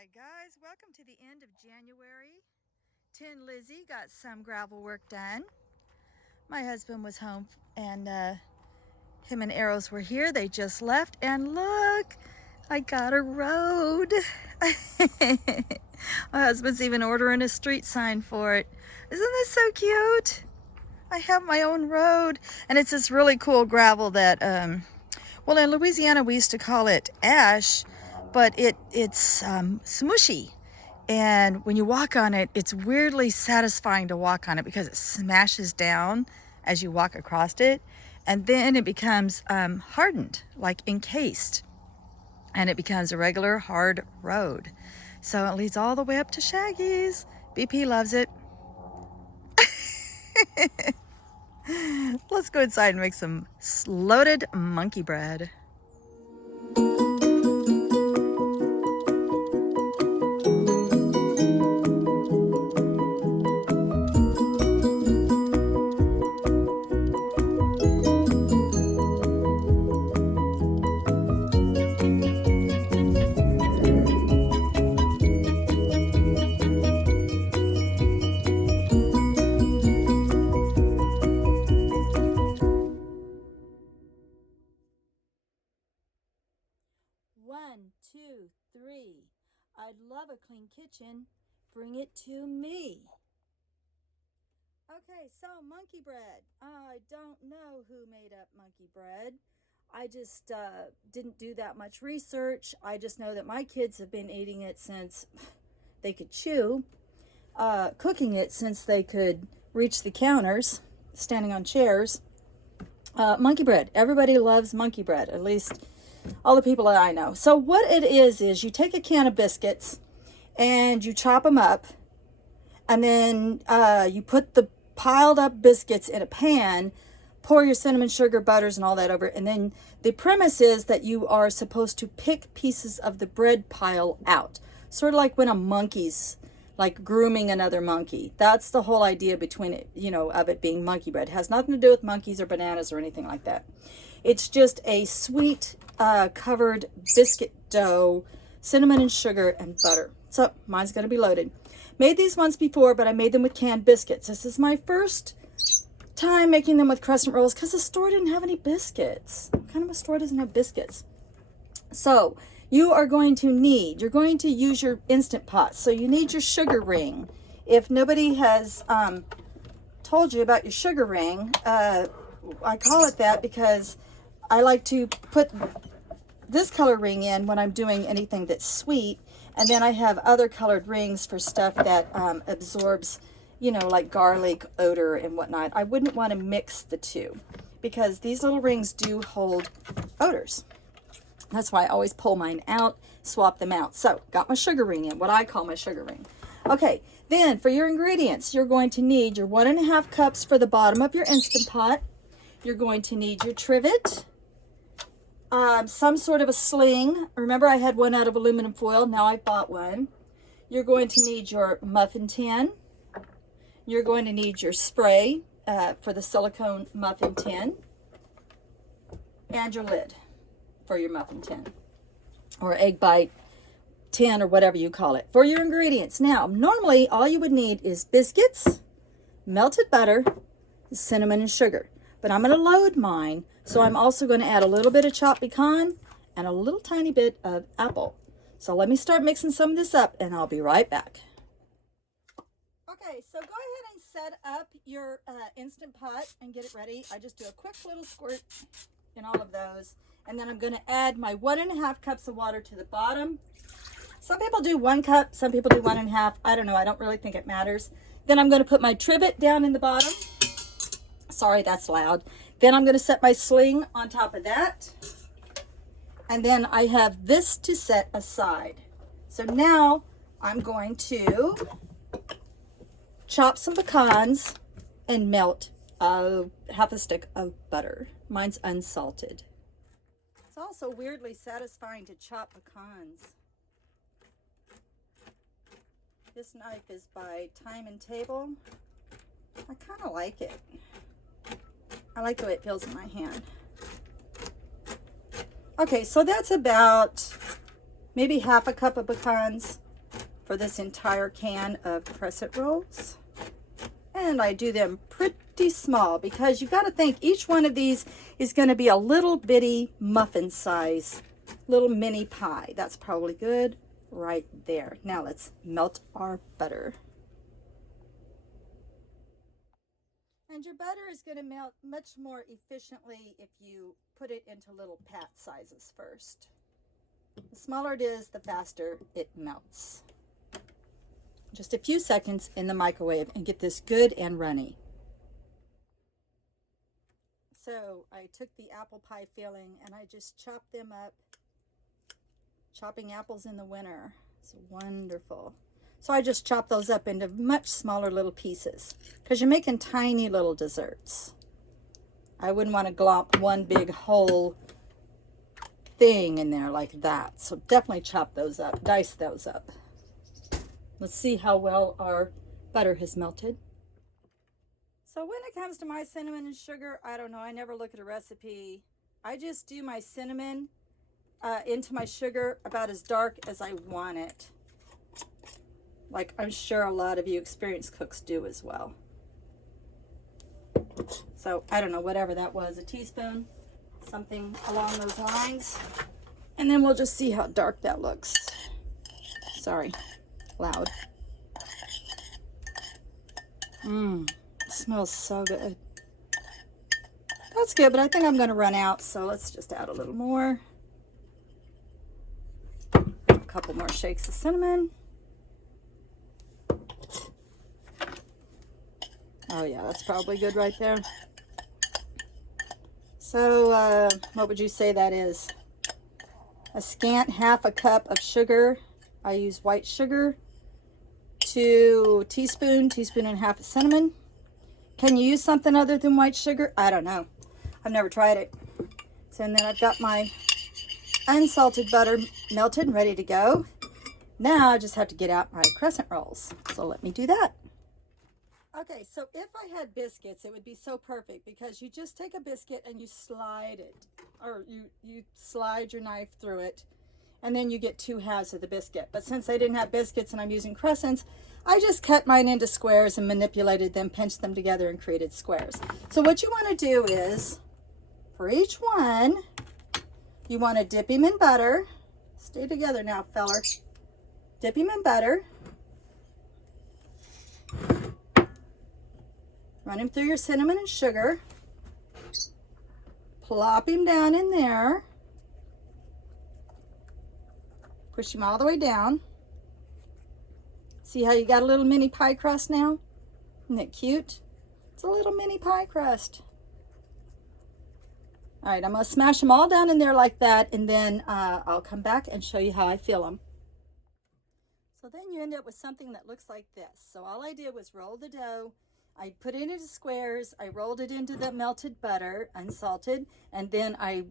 Hi guys, welcome to the end of January. Tin Lizzie got some gravel work done. My husband was home and him and Arrows were here. They just left and look, I got a road. My husband's even ordering a street sign for it. Isn't this so cute? I have my own road and it's this really cool gravel that, well, in Louisiana we used to call it ash, but it's smushy. And when you walk on it, it's weirdly satisfying to walk on it because it smashes down as you walk across it. And then it becomes hardened, like encased. And it becomes a regular hard road. So it leads all the way up to Shaggy's. BP loves it. Let's go inside and make some loaded monkey bread. One, two, three. I'd love a clean kitchen. Bring it to me. Okay, so monkey bread. I don't know who made up monkey bread. I just didn't do that much research. I just know that my kids have been eating it since they could chew, cooking it since they could reach the counters, standing on chairs. Monkey bread. Everybody loves monkey bread, at least all the people that I know. So what it is you take a can of biscuits and you chop them up, and then you put the piled up biscuits in a pan, pour your cinnamon, sugar, butters, and all that over it. And then the premise is that you are supposed to pick pieces of the bread pile out. Sort of like when a monkey's like grooming another monkey. That's the whole idea between it, of it being monkey bread. It has nothing to do with monkeys or bananas or anything like that. It's just a sweet covered biscuit dough, cinnamon and sugar and butter. So mine's going to be loaded. Made these once before, but I made them with canned biscuits. This is my first time making them with crescent rolls because the store didn't have any biscuits. What kind of a store doesn't have biscuits? So you're going to use your Instant Pot. So you need your sugar ring. If nobody has told you about your sugar ring, I call it that because I like to put this color ring in when I'm doing anything that's sweet. And then I have other colored rings for stuff that absorbs, like garlic odor and whatnot. I wouldn't want to mix the two because these little rings do hold odors. That's why I always pull mine out, swap them out. So got my sugar ring in, what I call my sugar ring. Okay, then for your ingredients, you're going to need your 1.5 cups for the bottom of your Instant Pot. You're going to need your trivet, some sort of a sling. Remember, I had one out of aluminum foil. Now I bought one. You're going to need your muffin tin. You're going to need your spray for the silicone muffin tin, and your lid for your muffin tin or egg bite tin or whatever you call it. For your ingredients, now normally all you would need is biscuits, melted butter, cinnamon and sugar. But I'm going to load mine, so I'm also going to add a little bit of chopped pecan and a little tiny bit of apple. So let me start mixing some of this up, and I'll be right back. Okay, so go ahead and set up your Instant Pot and get it ready. I just do a quick little squirt in all of those, and then I'm going to add my 1.5 cups of water to the bottom. Some people do 1 cup, some people do 1.5. I don't know. I don't really think it matters. Then I'm going to put my trivet down in the bottom. Sorry, that's loud. Then I'm going to set my sling on top of that. And then I have this to set aside. So now I'm going to chop some pecans and melt half a stick of butter. Mine's unsalted. It's also weirdly satisfying to chop pecans. This knife is by Time and Table. I kind of like it. I like the way it feels in my hand. Okay, so that's about maybe half a cup of pecans. for this entire can of crescent rolls. And I do them pretty small because you've got to think each one of these is going to be a little bitty muffin size, little mini pie. That's probably good right there. Now let's melt our butter. And your butter is going to melt much more efficiently if you put it into little pat sizes first. The smaller it is, the faster it melts. Just a few seconds in the microwave and get this good and runny. So I took the apple pie filling and I just chopped them up. Chopping apples in the winter is wonderful. So I just chopped those up into much smaller little pieces because you're making tiny little desserts. I wouldn't want to glomp one big whole thing in there like that. So definitely chop those up, dice those up. Let's see how well our butter has melted. So when it comes to my cinnamon and sugar, I don't know. I never look at a recipe. I just do my cinnamon into my sugar about as dark as I want it. Like I'm sure a lot of you experienced cooks do as well. So I don't know, whatever that was, a teaspoon, something along those lines. And then we'll just see how dark that looks. Sorry, loud. It smells so good. That's good, but I think I'm going to run out, so let's just add a little more. A couple more shakes of cinnamon. Oh yeah, that's probably good right there. So what would you say that is? A scant half a cup of sugar. I use white sugar. 2 teaspoon and a half of cinnamon. Can you use something other than white sugar? I don't know. I've never tried it. So and then I've got my unsalted butter melted and ready to go. Now I just have to get out my crescent rolls. So let me do that. Okay, so if I had biscuits, it would be so perfect because you just take a biscuit and you slide it, or you slide your knife through it, and then you get 2 halves of the biscuit. But since I didn't have biscuits and I'm using crescents, I just cut mine into squares and manipulated them, pinched them together, and created squares. So what you want to do is, for each one, you want to dip him in butter. Stay together now, feller. Dip him in butter. Run him through your cinnamon and sugar. Plop him down in there. Push him all the way down. See how you got a little mini pie crust now? Isn't that cute? It's a little mini pie crust. All right, I'm going to smash them all down in there like that, and then I'll come back and show you how I feel them. So then you end up with something that looks like this. So all I did was roll the dough. I put it into squares. I rolled it into the melted butter, unsalted, and then I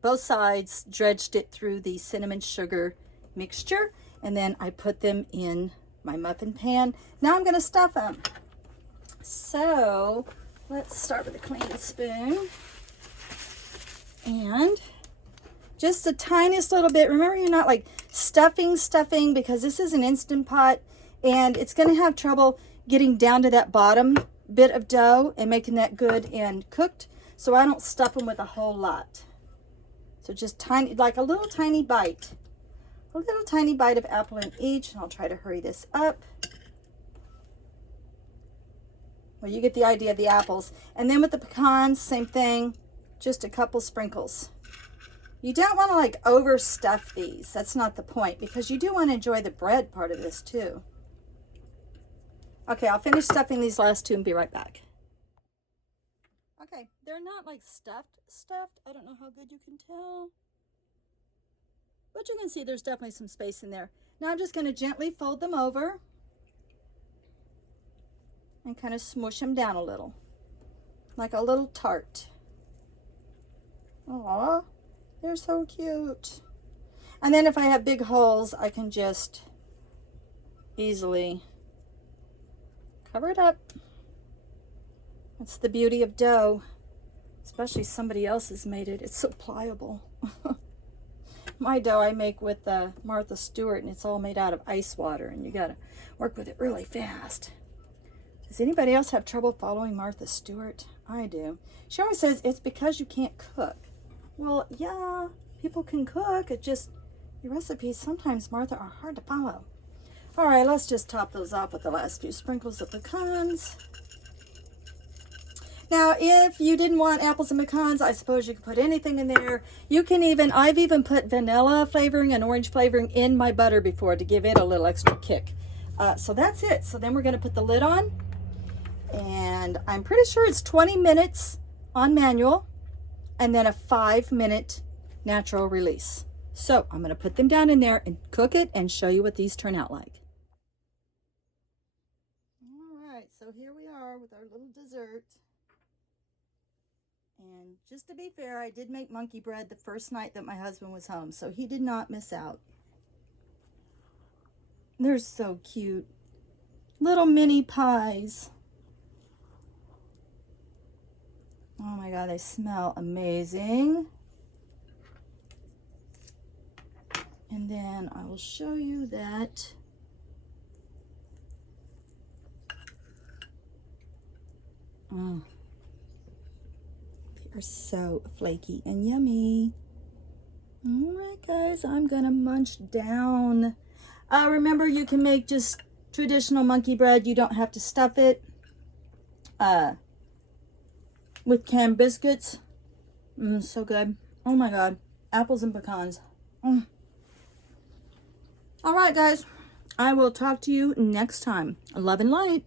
both sides dredged it through the cinnamon sugar mixture, and then I put them in my muffin pan. Now I'm going to stuff them. So let's start with a clean spoon. And just the tiniest little bit. Remember, you're not like stuffing because this is an Instant Pot and it's going to have trouble getting down to that bottom bit of dough and making that good and cooked. So I don't stuff them with a whole lot. So just tiny, like a little tiny bite. A little tiny bite of apple in each. And I'll try to hurry this up. Well, you get the idea of the apples. And then with the pecans, same thing. Just a couple sprinkles. You don't want to like overstuff these. That's not the point, because you do want to enjoy the bread part of this too. Okay, I'll finish stuffing these last 2 and be right back. Okay, they're not like stuffed. I don't know how good you can tell. But you can see there's definitely some space in there. Now I'm just going to gently fold them over and kind of smush them down a little, like a little tart. Aww, they're so cute. And then if I have big holes, I can just easily cover it up. That's the beauty of dough, especially somebody else has made it. It's so pliable. my dough I make with Martha Stewart, and it's all made out of ice water, and you gotta work with it really fast. Does anybody else have trouble following Martha Stewart? I do. She always says it's because you can't cook. Well, yeah, people can cook. It just, your recipes sometimes, Martha, are hard to follow. All right, let's just top those off with the last few sprinkles of pecans. Now, if you didn't want apples and pecans, I suppose you could put anything in there. You can even, I've even put vanilla flavoring and orange flavoring in my butter before to give it a little extra kick. So that's it. So then we're going to put the lid on. And I'm pretty sure it's 20 minutes on manual and then a 5-minute natural release. So I'm going to put them down in there and cook it and show you what these turn out like. All right, so here we are with our little dessert. And just to be fair, I did make monkey bread the first night that my husband was home, so he did not miss out. They're so cute. Little mini pies. Oh my God, they smell amazing. And then I will show you that they are so flaky and yummy. All right, guys, I'm gonna munch down. Remember, you can make just traditional monkey bread. You don't have to stuff it with canned biscuits. So good. Oh my God, apples and pecans. All right, guys, I will talk to you next time. Love and light.